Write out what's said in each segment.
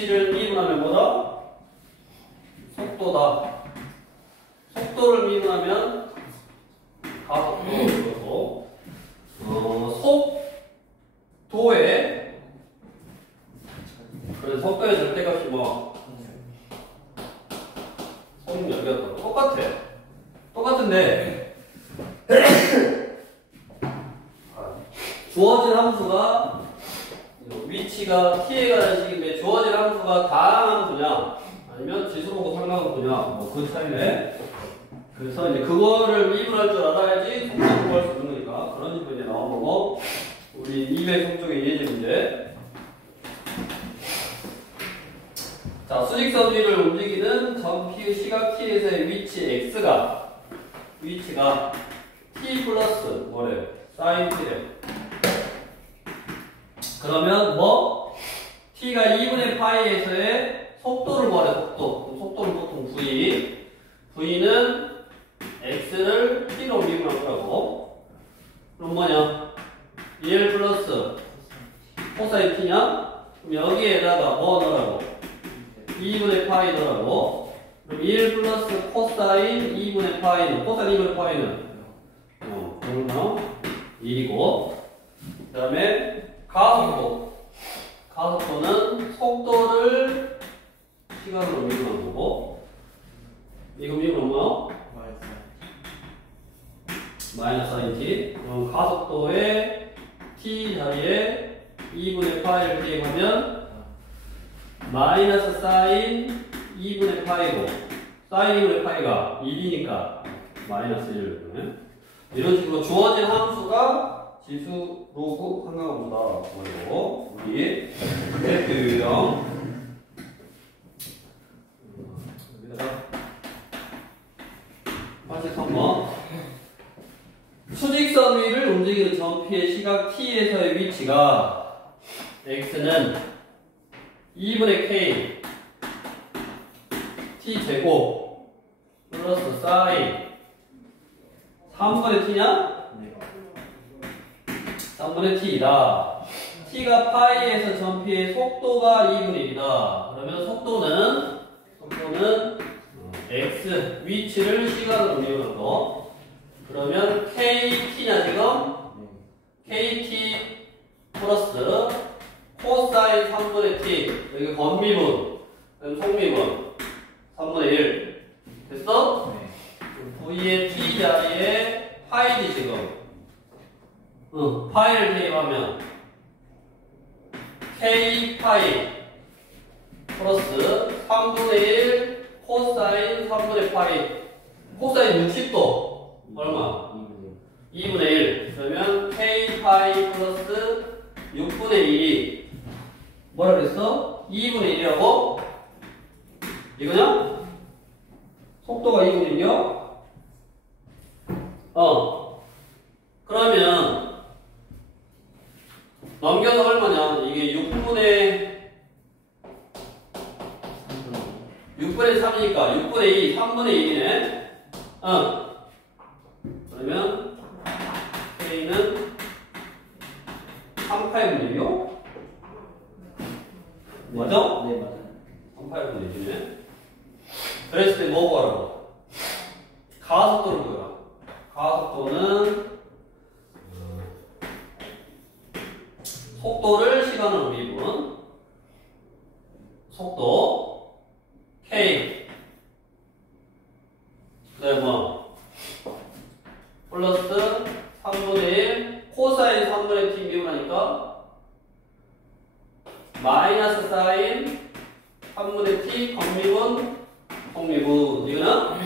위치를 미분하면 뭐다? 속도다. 속도를 미분하면 가속도. 속도의 그래서 속도의 절대값이 뭐? 속력이었다. 똑같은데 주어진 함수가 위치가 t에 관한 식인데 주어진 함수가 다양한 분야 아니면 지수로고 상관한 분야 뭐 그 차이네. 그래서 이제 그거를 미분할 줄 알아야지 속도 공부할 수 있는 거니까 그런 식으로 이제 나온 거고 우리 200 속쪽의 예제 문제. 자, 수직선 위를 움직이는 점 P의 시각 T에서의 위치가 T 플러스 뭐래요? 사인 T래. 그러면 뭐? T가 2분의 파이에서의 속도를 뭐래? 속도. 속도는 보통 V. V는 X를 T로 미분할 거라고. 그럼 뭐냐? 2L 플러스 코사인 T냐? 그럼 여기에다가 뭐 넣으라고? 2분의 파이 넣으라고. 그럼 2L 플러스 코사인 2분의 파이는 코사인 2분의 파이는 그러면 1이고 그 다음에 가속도는 속도를 시간으로 미분한 거고 이거 미분은 뭐야? 마이너스 sin t. 그럼 가속도의 t 자리에 2분의 파이를 대입하면 마이너스 사인 2분의 파이고 사인 2분의 파이가 1이니까 마이너스 1. 이런 식으로 주어진 함수가 지수, 로그, 상관함수다. 그리고 우리 그래프 유형 여기다가 83번 수직선 위를 움직이는 점 P의 시각 T에서의 위치가 X는 2분의 K T 제곱 플러스 사인 3분의 T냐? 3분의 T이다. T가 파이에서 점 P의 속도가 2분의 1이다. 그러면 속도는 X 위치를 시간으로 미분한 거. 그러면 KT냐 지금? KT 플러스 코사인 3분의 T 여기 건미분 그럼 속미분 3분의 1 됐어? V의 T 자리에 파이지 지금 파이를 대입하면 K 파이 플러스 3분의 1 코사인 3분의 파이 코사인 60도 얼마? 2분의 1 그러면 K 파이 플러스 6분의 1이 뭐라 그랬어? 2분의 1이라고? 이거냐? 속도가 2분의 1이야? 그러면 넘겨서 얼마냐? 이게 6분의 3이니까 6분의 2, 3분의 1이네. 그러면 K는 3,8분의 1이요? 맞아? 네, 맞아요. 3,8분의 1이네. 그랬을 때 뭐 구하라고? 가속도를 구해라. 가속도는 속도를 시간으로 미분 속도 K 그 다음에 뭐 플러스 3분의 1 코사인 3분의 T 미분하니까 마이너스 사인 3분의 T 건미분 속미분 이거는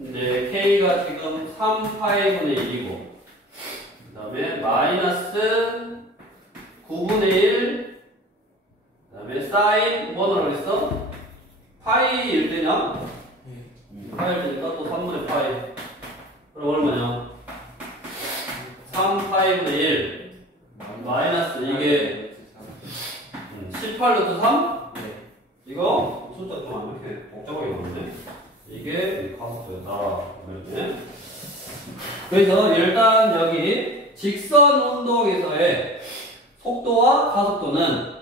이제 K가 지금 3파이분의 1이고 그 다음에 마이너스 9분의 1 그 다음에 사인 뭐라고 그랬어? 파이일 때냐? 파이일 때니까 또 3분의 파이 그럼 얼마냐? 3파이분의 1 마이너스 이게 18 루트 3? 이거 숫자 좀 안 이렇게 복잡하게 나오네. 이게 가속도였다. 그래서 일단 여기 직선 운동에서의 속도와 가속도는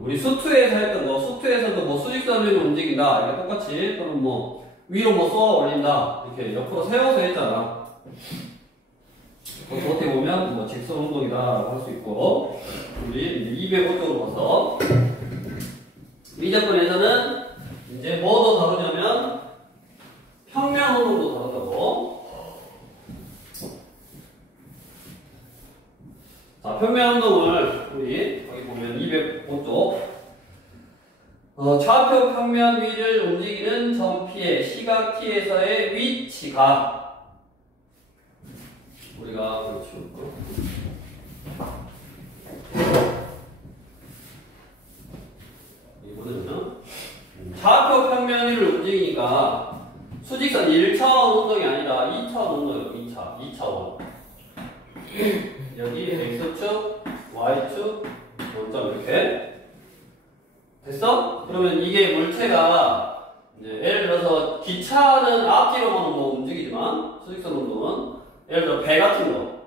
우리 수투에서 했던 거, 수투에서도 뭐 수직선을 움직인다. 이게 똑같이. 또는 뭐 위로 뭐 쏘아 올린다. 이렇게 옆으로 세워서 했잖아. 어떻게 보면 뭐 직선 운동이다라고 할 수 있고, 우리 205쪽으로 가서 미적분에서는 이제 뭐도 다루냐면 평면 운동도 다룬다고. 자, 평면 운동을 우리 여기 보면 205쪽 좌표 평면 위를 움직이는 점 P의 시각 T에서의 위치가 우리가 그렇죠. 이거는요. 좌표 평면 위를 움직이니까 수직선 1차원 운동이 아니라 2차원 운동이에요. 2차원. 여기 X축, Y축, 원점 이렇게. 됐어? 그러면 이게 물체가 이제 예를 들어서 기차는 앞뒤로만 뭐 움직이지만 수직선 운동은 예를 들어 배 같은 거,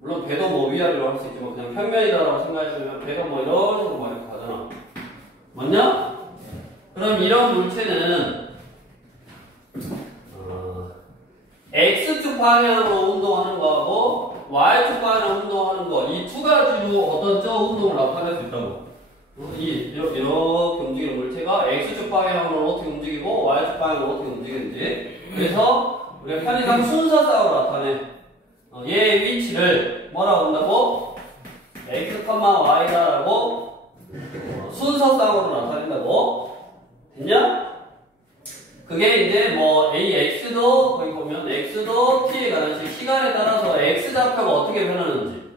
물론 배도 뭐 위아래로 할 수 있지만 그냥 평면이다라고 생각해주면 배가 뭐 이런 식으로 막 이렇게 가잖아. 맞냐? 그럼 이런 물체는 X축 방향으로 운동하는 거하고 Y축 방향으로 운동하는 거 이 두 가지로 어떤 저 운동을 나타낼 수 있다고. 이렇게 움직이는 물체가 X축 방향으로 어떻게 움직이고 Y축 방향으로 어떻게 움직이는지. 그래서 우리가 편의상 순서상으로 나타내. 얘의 위치를 뭐라고 한다고? X, Y다라고 순서상으로 나타낸다고. 됐냐? 그게 이제 뭐 AX도 거기 보면 X도 T에 관한 시간에 따라서 X 좌표가 어떻게 변하는지,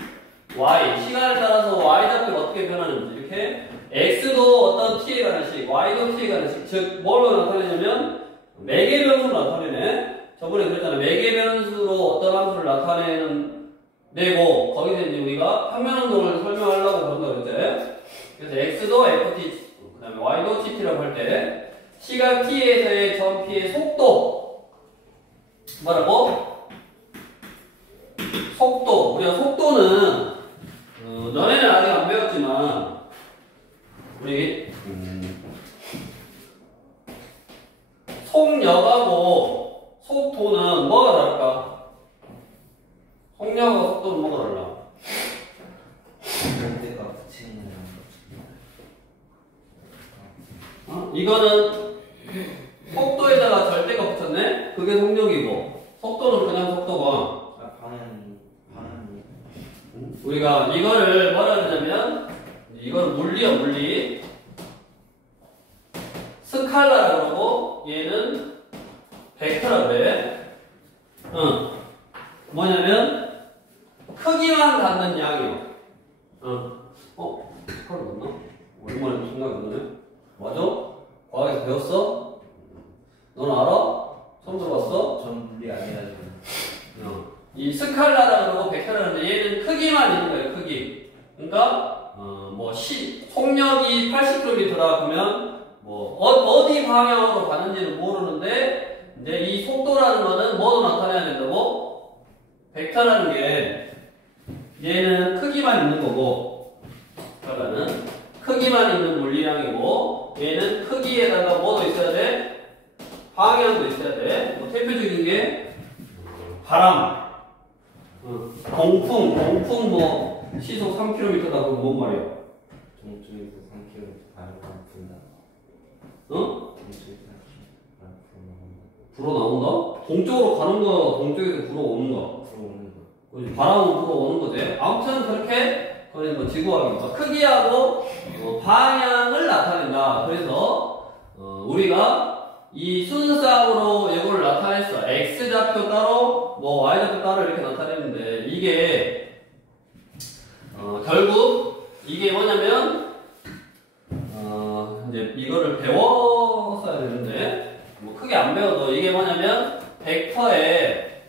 Y 시간에 따라서 Y 좌표가 어떻게 변하는지 이렇게 X도 어떤 T에 관한 식, Y도 T에 관한 식, 즉 뭘로 나타내냐면 매개 변수로 나타내네. 저번에 그랬잖아. 매개 변수로 어떤 함수를 나타내는 내고 거기서 이제 우리가 평면 운동을 설명하려고 그런다 그랬지. 그래서 X도 FT, 그 다음에 Y도 TT라고 할 때 시각 T에서의 점 P의 속도 뭐라고? 속도. 우리가 속도는 너네는 아직 안 배웠지만 우리 속력하고 속도는 뭐가 다를까? 속력하고 속도는 뭐가 달라? 절대가 붙이는 이거는 속도에다가 절대가 붙였네? 그게 속력이고 속도는 그냥 속도가. 방향이 우리가 이거를 뭐라 그러냐면 이건 물리야 물리. 스칼라라고 그러고 얘는 벡터라 그래. 뭐냐면 크기만 갖는 양이요. 스칼라 맞나? 오랜만에 생각이 안 나네. 맞아? 과학에서 배웠어? 넌 알아? 처음 들어봤어? 전 물리 아니라서 이 스칼라라 그러고 벡터라는데 얘는 크기만 있는 거예요. 크기. 그러니까 뭐 속력이 80km다 그러면 뭐 어디 방향으로 가는지는 모르는데 이제 이 속도라는 거는 뭐로 나타내야 된다고? 벡터라는 게 얘는 크기만 있는 거고 스칼라는 크기만 있는 물리량이고 얘는 크기에다가 뭐도 있어야 돼? 방향도 있어야 돼. 뭐 대표적인 게 바람, 공풍 뭐 시속 3km다 그럼 뭔 말이야? 동쪽에서 3km 바람이 분다. 동쪽에서 3km 바람이 불어 나온다? 동쪽으로 가는 거, 동쪽에서 불어 오는 거. 불어오는 거. 바람은 불어 오는 거지. 아무튼 그렇게 그런 뭐 지구학입니다. 크기하고 방향을 나타낸다. 그래서 우리가 이 순서상으로 이걸 나타냈어. X 좌표 따로, 뭐 Y 좌표 따로 이렇게 나타냈는데 이게 결국 이게 뭐냐면 이제 이거를 배웠어야 되는데 뭐 크게 안 배워도 이게 뭐냐면 벡터의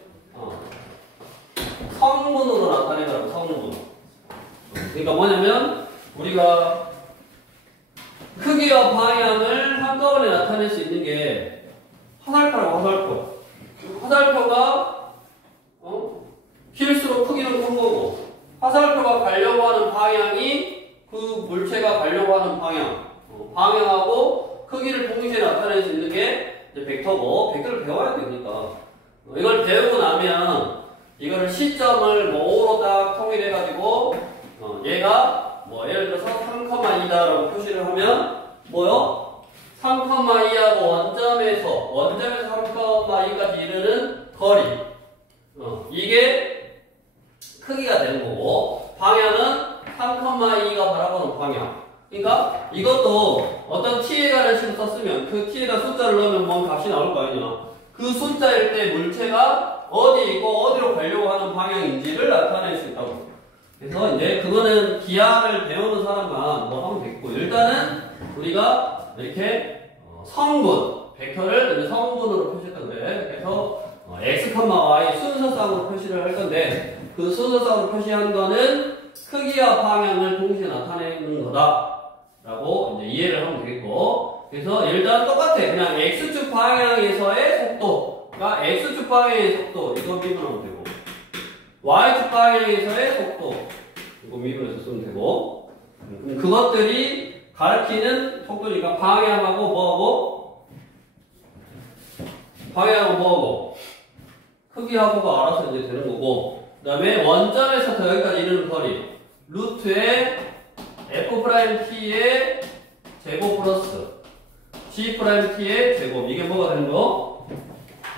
성분으로 나타내더라고. 성분. 그러니까 뭐냐면 우리가 크기와 방향을 한꺼번에 나타낼 수 있는 게 화살표라고. 화살표. 화살표가 길수록 크기는 큰 거고 화살표가 가려고 하는 방향이 그 물체 물체가 가려고 하는 방향하고 크기를 동시에 나타낼 수 있는 게 이제 벡터고, 벡터를 배워야 되니까. 이걸 배우고 나면 이거를 시점을 뭐 5로 딱 통일해가지고 얘가 뭐 예를 들어서 3,2다라고 표시를 하면 뭐요? 3,2하고 원점에서 3,2까지 이르는 거리. 이게 크기가 되는 거고, 방향은 3,2가 바라보는 방향. 그러니까 이것도 어떤 t에 관한 식을 썼으면 그 t에다 숫자를 넣으면 뭔 값이 나올 거 아니냐. 그 숫자일 때 물체가 어디 있고 어디로 가려고 하는 방향인지를 나타낼 수 있다고. 그래서 이제 그거는 기하를 배우는 사람만 뭐 하면 되겠고, 일단은 우리가 이렇게 성분, 벡터를 성분으로 표시했다 그래. 그래서 x, y 순서상으로 표시를 할 건데, 그 순서상으로 표시한 거는 크기와 방향을 동시에 나타내는 거다라고 이제 이해를 하면 되겠고, 그래서 일단 똑같아. 그냥 x축 방향에서의 속도가 x축 방향의 속도 이거 미분하면 되고, y축 방향에서의 속도 이거 미분해서 쓰면 되고, 그것들이 가리키는 속도니까 방향하고 뭐하고 크기하고가 알아서 이제 되는 거고, 그 다음에 원점에서부터 여기까지 이르는 거리 루트에 f't의 제곱 플러스 g't의 제곱, 이게 뭐가 되는 거?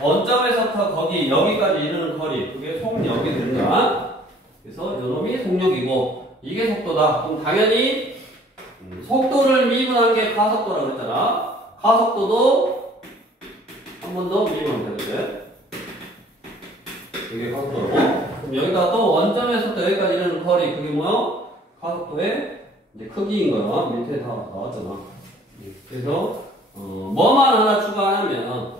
원점에서부터 거기 여기까지 이르는 거리, 그게 속력이 되는 거야. 그래서 이놈이 속력이고 이게 속도다. 그럼 당연히 속도를 미분한 게 가속도라고 그랬잖아. 가속도도 한 번 더 미분하면 되는데 이게 가속도라고. 그럼 여기다 또 원점에서부터 여기까지 이르는 거리, 그게 뭐야? 가속도의 이제 크기인 거야. 밑에 다 나왔잖아. 그래서 뭐만 하나 추가하면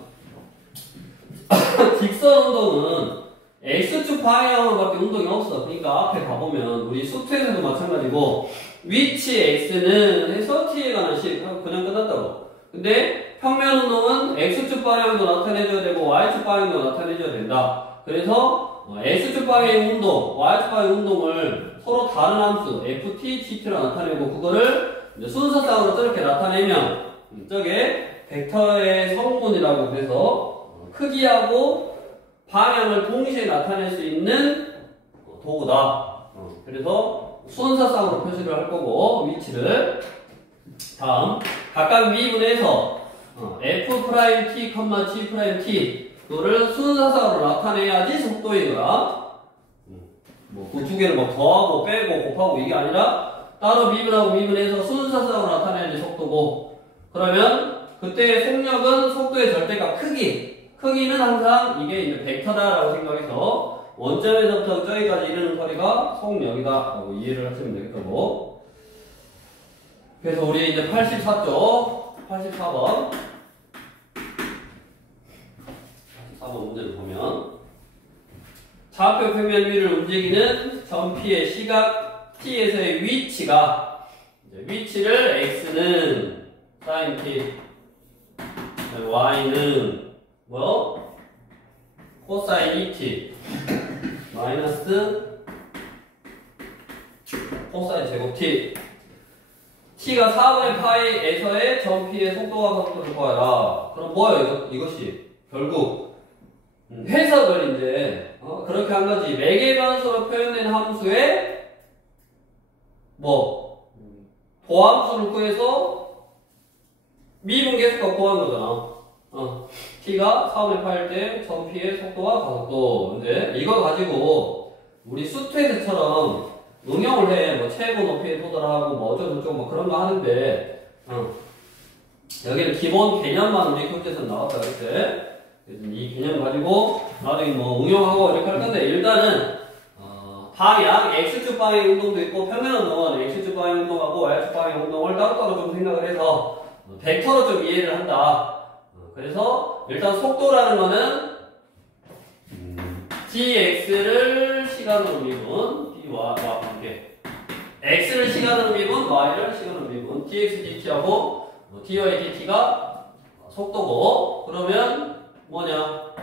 직선 운동은 x축 방향으로밖에 운동이 없어. 그러니까 앞에 가보면 우리 수트에서도 마찬가지고, 위치 x는 해서 t에 관한 식 그냥 끝났다고. 근데 평면 운동은 x축 방향도 나타내줘야 되고 y축 방향도 나타내줘야 된다. 그래서 x축 방향의 운동, y축 방향의 운동을 서로 다른 함수 ft, gt로 나타내고, 그거를 이제 순서상으로 저렇게 나타내면 저게 벡터의 성분이라고 해서 크기하고 방향을 동시에 나타낼 수 있는 도구다. 그래서 순서상으로 표시를 할 거고, 위치를. 다음, 각각 미분에서 f't, g't 그거를 순서상으로 나타내야지 속도인 거야. 뭐 그 두 개를 뭐 더하고 빼고 곱하고 이게 아니라 따로 미분하고 미분해서 순서상으로 나타내야지 속도고, 그러면 그때의 속력은 속도의 절대값 크기는 항상 이게 이제 벡터다라고 생각해서 원점에서부터 저기까지 이르는 거리가 속력이다 라고 이해를 하시면 되겠고, 그래서 우리 이제 84쪽 84번 문제를 보면, 좌표 평면 위를 움직이는 전피의 시각 t에서의 위치가, 이제 위치를 x는 sin t, y는 뭐요? 코사인 2t 마이너스 코사인 제곱 t. t가 4분의 파이에서의 전피의 속도와 각도를 구하라. 그럼 뭐예요? 이것이 결국 해석을 이제 그렇게 한 거지. 매개 변수로 표현된 함수의 뭐 보함수를 구해서 미분 계수값 구한 거잖아. t가 4분의 8일 때 전피의 속도와 가속도. 근데 이거 가지고 우리 수트에서처럼 응용을 해. 뭐 최고 높이에 도달하고 뭐 어쩌고저쩌고 뭐 그런 거 하는데, 여기는 기본 개념만 우리 교재에서 나왔다 그랬지. 그래서 이 개념 가지고 나중에 뭐 응용하고 이렇게 할 건데, 일단은 방향, x축 방향 운동도 있고, 평면 운동은 x축 방향 운동하고 y축 방향 운동을 따로따로 좀 생각을 해서 벡터로 좀 이해를 한다. 그래서 일단 속도라는 거는 dx를 시간으로 미분, dy와 함께 x를 시간으로 미분, y를 시간으로 미분, dx, dt하고 dy, dt가 속도고, 그러면 뭐냐?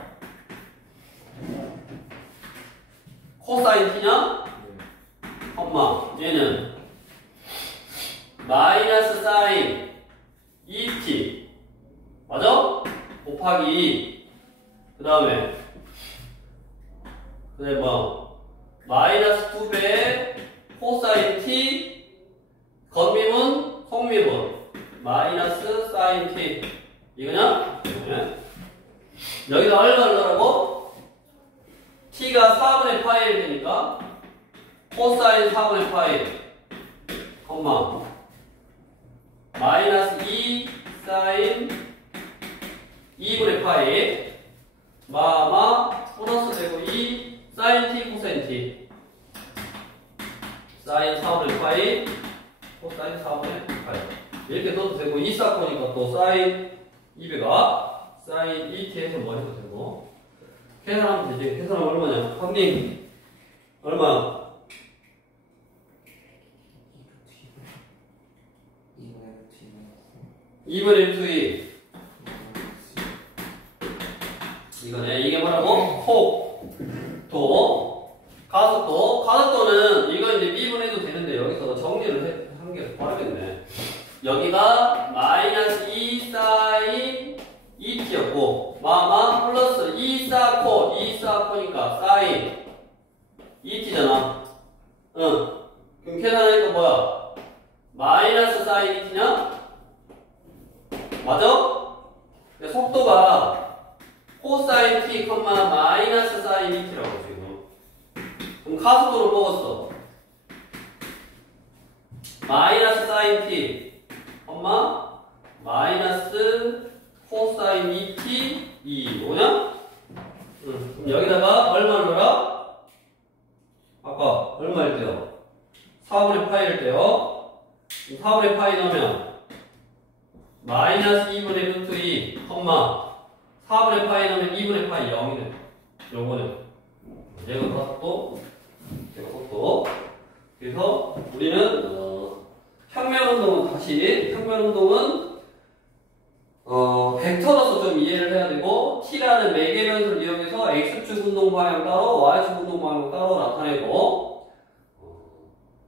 코사인 t냐? 얘는 마이너스 사인 2t 맞아? 곱하기 2 그 다음에 뭐 마이너스 2배 코사인 t 건미분 속미분 마이너스 사인 t 이거냐? 네. 여기다 얼마 넣으라고? t가 4분의 파이 되니까 코사인 4분의 파이 콤마 마이너스 2 사인 2분의 파이 마마 플러스 되고 2 사인 t 코사인 t 사인 4분의 파이 코사인 4분의 파이 이렇게 써도 되고 2 싹거니까 또 사인 2배가 사인 2t 해서 뭐 해도 되고 계산하면 되지. 계산하면 얼마냐? 형님 얼마? 2분의 1 2이 이거네. 이게 뭐라고? 속도 가속도는 이거 이제 미분해도 되는데 여기서 정리를 한 게 빠르겠네. 여기가 마이너스 2 사인 2t였고 마마 플러스 2 사코니까 사인 2t잖아. 응. 그럼 계산하니까 뭐야? 마이너스 사인 2t냐? 맞아? 근데 속도가 코사인 t, 마이너스 사인 2t라고 지금. 그럼 가속도를 먹었어. 마이너스 사인 t, 마이너스 코사인 2t 2 뭐냐? 그럼 여기다가 얼마를 넣어라? 아까 얼마일 때요? 4분의 파이일 때요. 4분의 파이 넣으면 마이너스 2분의 루트 2, 4분의 파이 넣으면 2분의 파이 0이네. 요거는 얘가 가속도, 얘가 속도. 그래서 우리는 평면운동은 벡터로서 좀 이해를 해야 되고 t라는 매개변수를 이용해서 x축 운동 방향 따로 y축 운동 방향 따로 나타내고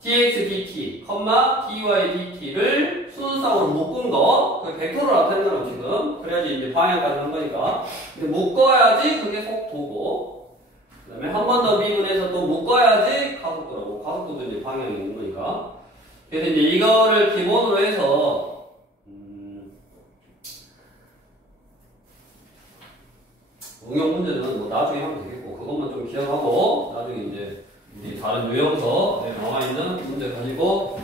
dx dt, dy dt를 순수상으로 묶은 거, 그 벡터로 나타낸다고 지금. 그래야지 이제 방향까지 한 거니까. 근데 묶어야지 그게 속도고, 그 다음에 한 번 더 미분해서 또 묶어야지 가속도라고. 가속도도 이제 방향이 있는 거니까. 그래서 이제 이거를 기본으로 해서, 응용 문제는 뭐 나중에 하면 되겠고, 그것만 좀 기억하고, 나중에 이제 우리 다른 유형서에 나와 있는 문제 가지고